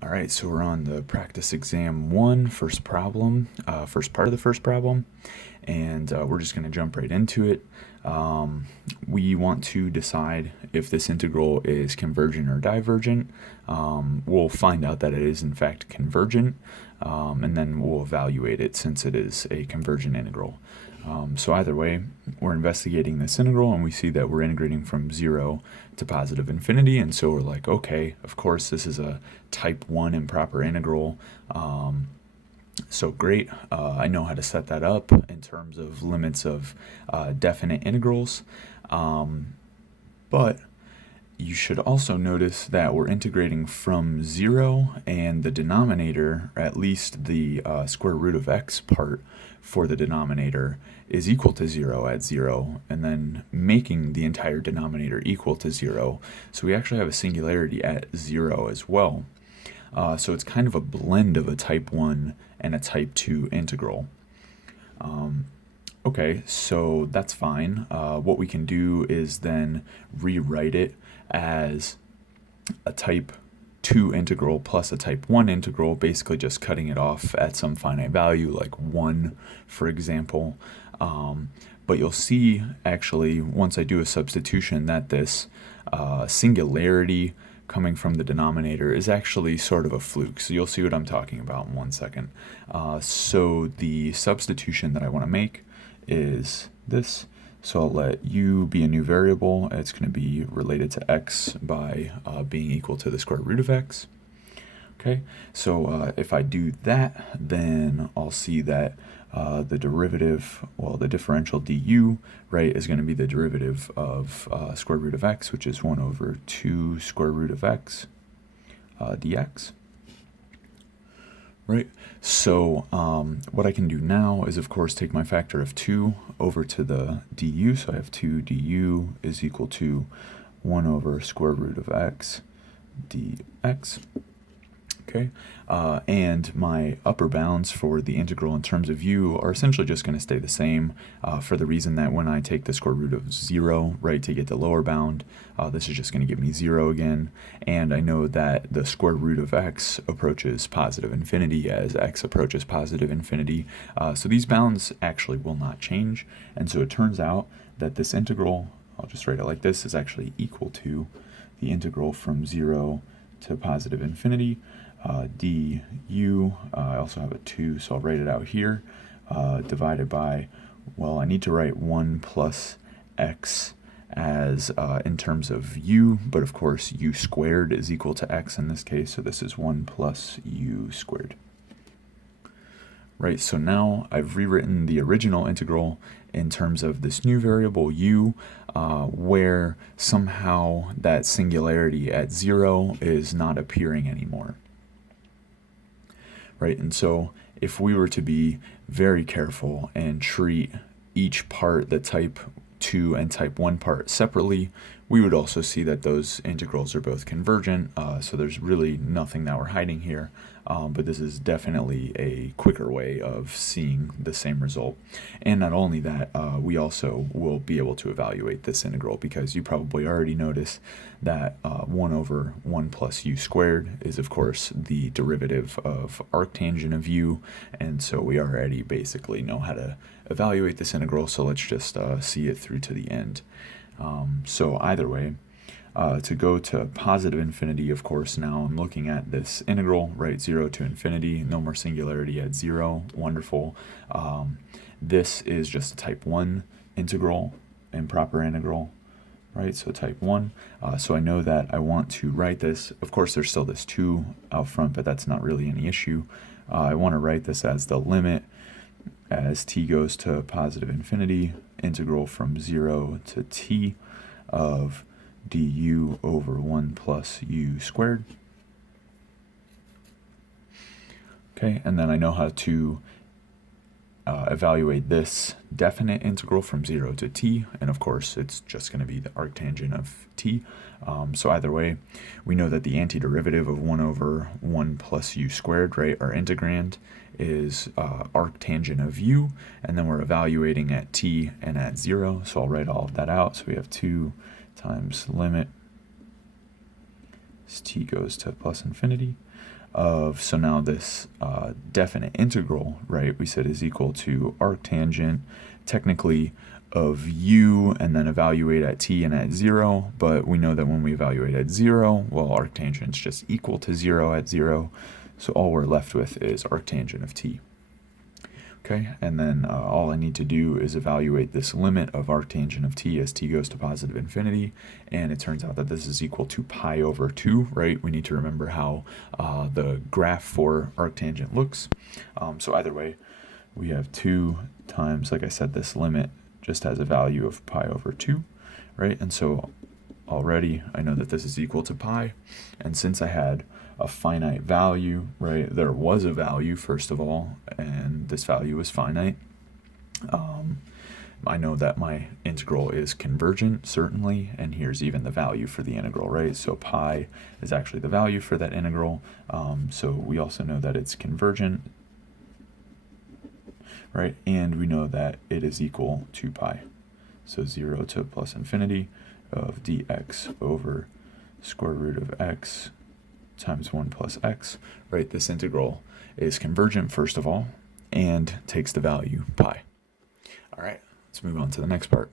All right, so we're on the practice exam one, first problem, first part of the first problem, and we're just going to jump right into it. We want to decide if this integral is convergent or divergent. We'll find out that it is in fact convergent, and then we'll evaluate it since it is a convergent integral. So either way, we're investigating this integral and we see that we're integrating from 0 to positive infinity, and so we're like, okay, of course this is a type 1 improper integral. So great, I know how to set that up in terms of limits of definite integrals, but you should also notice that we're integrating from 0 and the denominator, at least the square root of x part for the denominator, is equal to 0 at 0, and then making the entire denominator equal to 0. So we actually have a singularity at 0 as well. So it's kind of a blend of a type 1 and a type 2 integral. Okay, so that's fine. What we can do is then rewrite it as a type 2 integral plus a type 1 integral, basically just cutting it off at some finite value, like 1, for example. But you'll see, actually, once I do a substitution, that this singularity coming from the denominator is actually sort of a fluke. So you'll see what I'm talking about in 1 second. So the substitution that I want to make is this. So I'll let u be a new variable. It's going to be related to x by being equal to the square root of x. Okay, so if I do that, then I'll see that the derivative, well, the differential du, right, is going to be the derivative of square root of x, which is 1 over 2 square root of x dx. Right, so what I can do now is, of course, take my factor of 2 over to the du. So I have 2 du is equal to 1 over square root of x dx. Okay, and my upper bounds for the integral in terms of u are essentially just going to stay the same for the reason that when I take the square root of 0, right, to get the lower bound, this is just going to give me 0 again. And I know that the square root of x approaches positive infinity as x approaches positive infinity. So these bounds actually will not change. And so it turns out that this integral, I'll just write it like this, is actually equal to the integral from 0 to positive infinity. Du, I also have a 2, so I'll write it out here, divided by, well, I need to write 1 plus x as in terms of u, but of course u squared is equal to x in this case, so this is 1 plus u squared. Right, so now I've rewritten the original integral in terms of this new variable u, where somehow that singularity at 0 is not appearing anymore. Right, and so if we were to be very careful and treat each part, the type 2 and type 1 part, separately, we would also see that those integrals are both convergent, so there's really nothing that we're hiding here, but this is definitely a quicker way of seeing the same result. And not only that, we also will be able to evaluate this integral, because you probably already noticed that 1 over 1 plus u squared is, of course, the derivative of arctangent of u, and so we already basically know how to evaluate this integral, so let's just see it through to the end. So either way, to go to positive infinity, of course, now I'm looking at this integral, right, 0 to infinity, no more singularity at 0, wonderful. This is just a type 1 integral, improper integral, right, so type 1. So I know that I want to write this, of course there's still this 2 out front, but that's not really any issue. I want to write this as the limit as t goes to positive infinity, integral from 0 to t of du over 1 plus u squared. Okay, and then I know how to evaluate this definite integral from 0 to t, and of course it's just going to be the arctangent of t. So either way, we know that the antiderivative of 1 over 1 plus u squared, right, our integrand, is arctangent of u, and then we're evaluating at t and at 0, so I'll write all of that out. So we have 2 times limit as t goes to plus infinity of, so now this definite integral, right, we said is equal to arctangent, technically, of u, and then evaluate at t and at 0, but we know that when we evaluate at 0, well, arctangent's just equal to 0 at 0, so all we're left with is arctangent of t. Okay, and then all I need to do is evaluate this limit of arctangent of t as t goes to positive infinity, and it turns out that this is equal to pi over 2, right? We need to remember how the graph for arctangent looks. So either way, we have 2 times, like I said, this limit just has a value of pi over 2, right? And so already I know that this is equal to pi, and since I had a finite value, right, there was a value first of all, and this value is finite. I know that my integral is convergent, certainly, and here's even the value for the integral, right? So pi is actually the value for that integral. So we also know that it's convergent, right? And we know that it is equal to pi. So 0 to plus infinity of dx over square root of x times 1 plus x, right? This integral is convergent, first of all, and takes the value pi. All right, let's move on to the next part.